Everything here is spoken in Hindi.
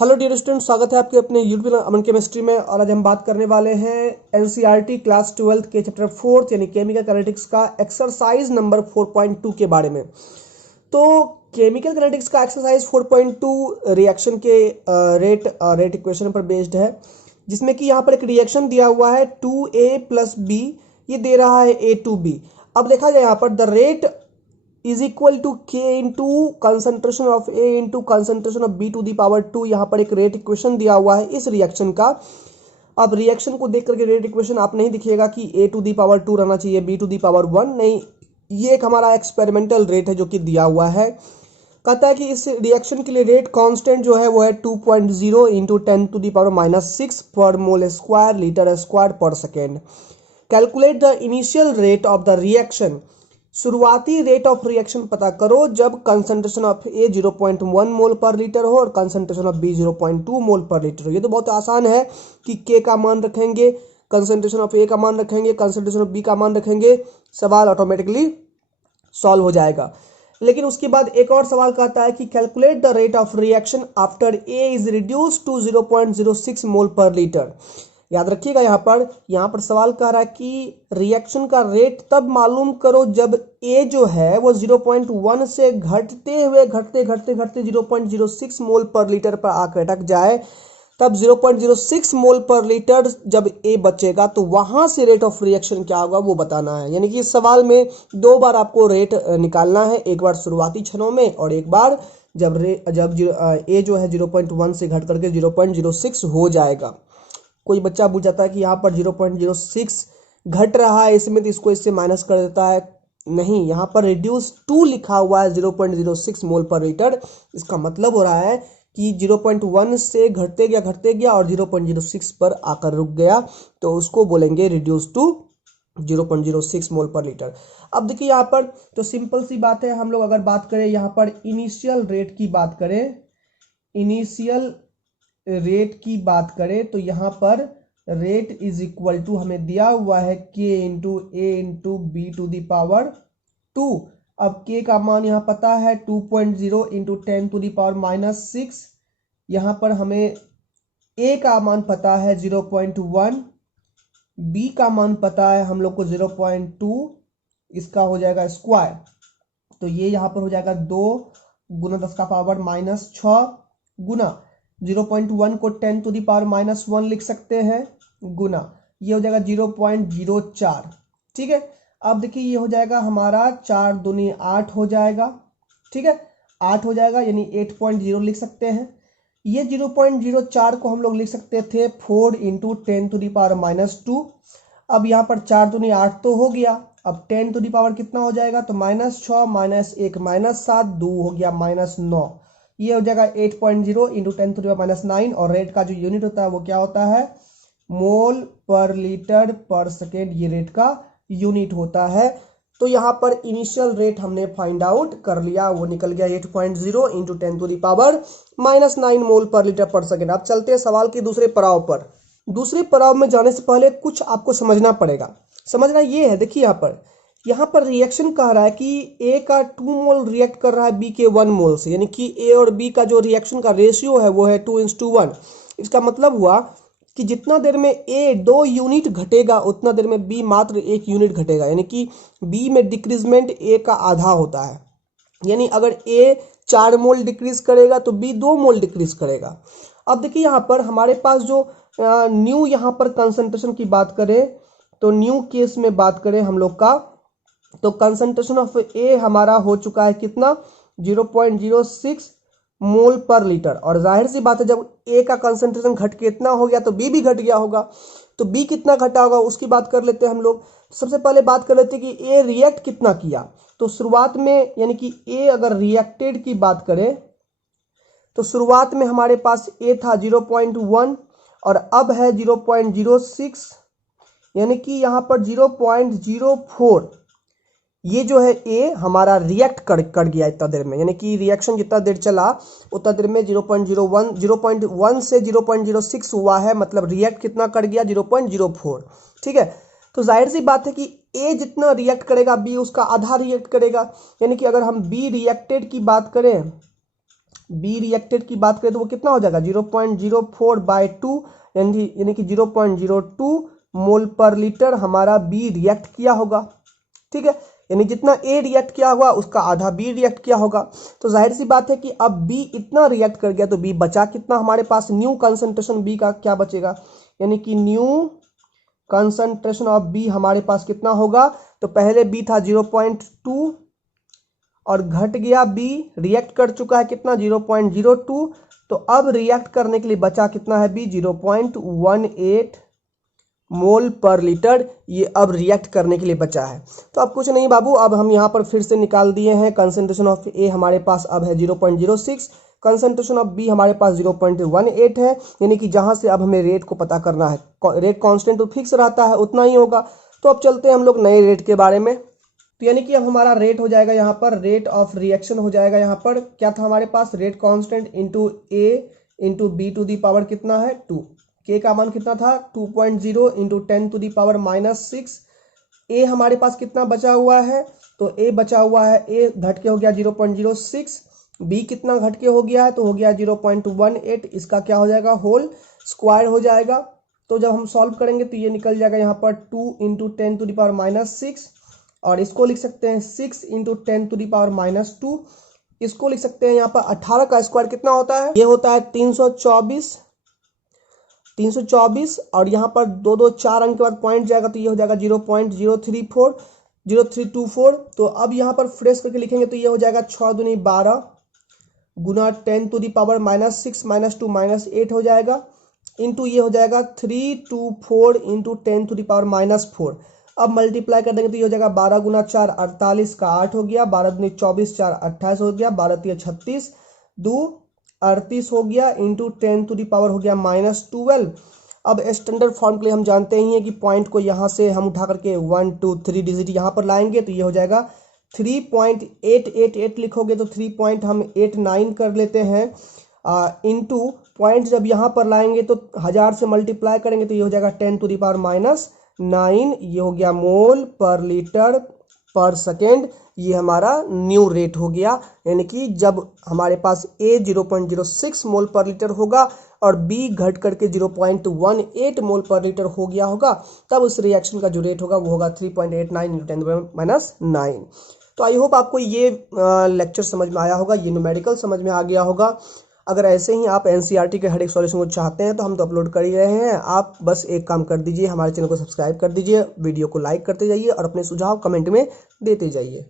हेलो डियर स्टूडेंट, स्वागत है आपके अपने यूट्यूब अमन केमिस्ट्री में। और आज हम बात करने वाले हैं एनसीईआरटी क्लास 12 के चैप्टर 4 यानी केमिकल काइनेटिक्स का एक्सरसाइज नंबर 4.2 के बारे में। तो केमिकल काइनेटिक्स का एक्सरसाइज 4.2 रिएक्शन के रेट इक्वेशन पर बेस्ड है, जिसमें कि यहाँ पर एक रिएक्शन दिया हुआ है 2A + B, ये दे रहा है A2B। अब देखा जाए यहाँ पर the rate is equal to K into concentration of A into concentration of B to the power 2। यहाँ पर एक रेट इक्वेशन दिया हुआ है इस रिएक्शन का। अब रिएक्शन को देख करके रेट इक्वेशन आप नहीं दिखेगा कि A टू दी पावर 2 रहना चाहिए, B टू दी पावर 1 नहीं। ये एक हमारा एक्सपेरिमेंटल रेट है जो कि दिया हुआ है। कहता है कि इस रिएक्शन के लिए रेट कांस्टेंट जो है वो है 2.0 इंटू 10⁻⁻6 पर मोल स्क्वायर लीटर स्क्वायर पर second. Calculate the initial rate of the reaction. शुरुआती रेट ऑफ रिएक्शन पता करो जब concentration of A 0.1 mole per litre हो और concentration of B 0.2 mole per litre हो। ये तो बहुत आसान है कि K का मान रखेंगे, कंसंट्रेशन ऑफ A का मान रखेंगे, कंसंट्रेशन ऑफ B का मान रखेंगे, सवाल ऑटोमेटिकली सॉल्व हो जाएगा। लेकिन उसके बाद एक और सवाल कहता है कि calculate the rate of reaction after A is reduce to 0.06 mole per litre. याद रखिएगा यहाँ पर सवाल कह रहा है कि रिएक्शन का रेट तब मालूम करो जब A जो है वो 0.1 से घटते हुए घटते 0.06 मोल पर लीटर पर आकर अटक जाए। तब 0.06 मोल पर लीटर जब A बचेगा तो वहां से रेट ऑफ रिएक्शन क्या होगा वो बताना है। यानी कि इस सवाल में दो बार आपको रेट निकालना है, एक बार शुरुआती क्षणों में और एक बार जब A जो है 0.1 से घट करके 0.06 हो जाएगा। कोई बच्चा पूछ जाता है कि यहाँ पर 0.06 घट रहा है इसमें, तो इसको इससे माइनस कर देता है। नहीं, यहाँ पर रिड्यूस टू लिखा हुआ है 0.06 मोल पर लीटर। इसका मतलब हो रहा है कि 0.1 से घटते गया और 0.06 पर आकर रुक गया, तो उसको बोलेंगे reduce to 0.06 mole per litre. अब देखिए यहाँ पर तो सिंपल सी बात है, हम लोग अगर बात करें यहाँ पर इनिशियल रेट की बात करें, इनिशियल रेट की बात करें तो यहाँ पर रेट इज इक्वल टू हमें दिया हुआ है K into A into B to the power 2। अब K का मान यहाँ पता है 2.0 इंटू 10⁻⁻6। यहाँ पर हमें A का मान पता है 0.1, B का मान पता है हम लोग को 0.2, इसका हो जाएगा स्क्वायर। तो ये यहाँ पर हो जाएगा 2 गुना 10⁻⁻6 गुना 0.1 को 10⁻⁻1 लिख सकते हैं गुना ये हो जाएगा 0.04। ठीक है, अब देखिए ये हो जाएगा हमारा 4 दूनी 8 हो जाएगा। ठीक है, 8 हो जाएगा यानी 8.0 लिख सकते हैं। ये 0.04 को हम लोग लिख सकते थे 4 इंटू 10⁻⁻2। अब यहाँ पर 4 दूनी 8 तो हो गया, अब 10 टू दी पावर कितना हो जाएगा तो -6 -1 -7 2 हो गया -9। ये हो जाएगा 8.0 इंटू 10⁻⁻9 और रेट का जो यूनिट होता है वो क्या होता है, मोल पर लीटर पर सेकेंड। ये रेट का यूनिट होता है। तो यहाँ पर इनिशियल रेट हमने फाइंड आउट कर लिया, वो निकल गया 8.0 इंटू 10⁻⁻9 मोल पर लीटर पर सेकेंड। अब चलते हैं सवाल के दूसरे पड़ाव पर। दूसरे पड़ाव में जाने से पहले कुछ आपको समझना पड़ेगा। समझना ये है, देखिए यहाँ पर रिएक्शन कह रहा है कि A का 2 मोल रिएक्ट कर रहा है B के 1 मोल से, यानी कि A और B का जो रिएक्शन का रेशियो है वो है 2:1। इसका मतलब हुआ कि जितना देर में A 2 यूनिट घटेगा उतना देर में B मात्र 1 यूनिट घटेगा। यानी कि B में डिक्रीजमेंट A का आधा होता है। यानी अगर A 4 मोल डिक्रीज करेगा तो B 2 मोल डिक्रीज करेगा। अब देखिए यहाँ पर हमारे पास जो न्यू यहाँ पर कंसंट्रेशन की बात करें तो न्यू केस में बात करें हम लोग का, तो कंसंट्रेशन ऑफ A हमारा हो चुका है कितना 0.06 मोल पर लीटर। और जाहिर सी बात है जब A का कंसंट्रेशन घट के इतना हो गया तो B भी घट गया होगा। तो B कितना घटा होगा उसकी बात कर लेते हैं हम लोग। सबसे पहले बात कर लेते हैं कि A रिएक्ट कितना किया। तो शुरुआत में यानी कि A अगर रिएक्टेड की बात करें तो शुरुआत में हमारे पास A था 0.1 और अब है 0.06, यानी कि यहाँ पर 0.04। ये जो है A हमारा रिएक्ट कर गया इतना देर में, यानी कि रिएक्शन जितना देर चला उतना देर में 0.1 से 0.06 हुआ है, मतलब रिएक्ट कितना कर गया 0.04। ठीक है, तो जाहिर सी बात है कि A जितना रिएक्ट करेगा B उसका आधा रिएक्ट करेगा। यानी कि अगर हम B रिएक्टेड की बात करें बी रिएक्टेड की बात करें तो वो कितना हो जाएगा 0.04/2 यानी कि 0.02 मोल पर लीटर हमारा बी रिएक्ट किया होगा। ठीक है, यानी जितना ए रिएक्ट किया होगा उसका आधा बी रिएक्ट किया होगा। तो जाहिर सी बात है कि अब बी इतना रिएक्ट कर गया तो बी बचा कितना हमारे पास, न्यू कंसंट्रेशन बी का क्या बचेगा, यानी कि न्यू कंसंट्रेशन ऑफ बी हमारे पास कितना होगा। तो पहले बी था 0.2 और घट गया, बी रिएक्ट कर चुका है कितना 0.02, तो अब रिएक्ट करने के लिए बचा कितना है बी 0.18 मोल पर लीटर, ये अब रिएक्ट करने के लिए बचा है। तो अब कुछ नहीं बाबू, अब हम यहाँ पर फिर से निकाल दिए हैं, कंसंट्रेशन ऑफ ए हमारे पास अब है 0.06, कंसंट्रेशन ऑफ बी हमारे पास 0.18 है, यानी कि जहाँ से अब हमें रेट को पता करना है, रेट कांस्टेंट तो फिक्स रहता है उतना ही होगा। तो अब चलते हैं हम लोग नए रेट के बारे में। तो यानी कि अब हमारा रेट हो जाएगा यहाँ पर, रेट ऑफ रिएक्शन हो जाएगा यहाँ पर, क्या था हमारे पास rate constant into A into B to the power कितना है 2, के का मान कितना था 2.0 इंटू 10⁻⁻⁶। ए हमारे पास कितना बचा हुआ है, तो ए बचा हुआ है, ए घट के हो गया 0.06, बी कितना घट के हो गया है, तो हो गया 0.18, इसका क्या हो जाएगा होल स्क्वायर हो जाएगा। तो जब हम सॉल्व करेंगे तो ये निकल जाएगा यहाँ पर 2 इंटू 10⁻⁻⁶, और इसको लिख सकते हैं 6 इंटू 10⁻⁻2, इसको लिख सकते हैं यहाँ पर 18 का स्क्वायर कितना होता है, ये होता है 324, और यहाँ पर 4 अंक के बाद पॉइंट जाएगा तो ये हो जाएगा 0.0324। तो अब यहाँ पर फ्रेश करके लिखेंगे तो ये हो जाएगा 6 दूनी 12 गुना 10⁻⁻⁶ -2 -8 हो जाएगा, इंटू ये हो जाएगा 324 इंटू 10⁻⁻4। अब मल्टीप्लाई कर देंगे तो ये हो जाएगा 12 गुना 4 48 का 8 हो गया, 12 दूनी 24 4 28 हो गया, 12 3 36 2 38 हो गया, इंटू 10⁻⁻ हो गया -12। अब स्टैंडर्ड फॉर्म के लिए हम जानते ही हैं कि पॉइंट को यहाँ से हम उठा करके 1 2 3 डिजिट यहाँ पर लाएंगे तो ये हो जाएगा 3.888 लिखोगे तो 3 पॉइंट हम 89 कर लेते हैं, इंटू पॉइंट जब यहाँ पर लाएंगे तो 1000 से मल्टीप्लाई करेंगे तो ये हो जाएगा 10⁻⁹, ये हो गया मोल पर लीटर पर सेकेंड, ये हमारा न्यू रेट हो गया। यानी कि जब हमारे पास ए 0.06 मोल पर लीटर होगा और बी घट करके 0.18 मोल पर लीटर हो गया होगा, तब उस रिएक्शन का जो रेट होगा वो होगा 3.89 × 10⁻⁹। तो आई होप आपको ये लेक्चर समझ में आया होगा, ये न्यूमेरिकल समझ में आ गया होगा। अगर ऐसे ही आप एनसीईआरटी के हर एक सॉल्यूशन को चाहते हैं तो हम तो अपलोड कर ही रहे हैं, आप बस एक काम कर दीजिए, हमारे चैनल को सब्सक्राइब कर दीजिए, वीडियो को लाइक करते जाइए और अपने सुझाव कमेंट में देते जाइए।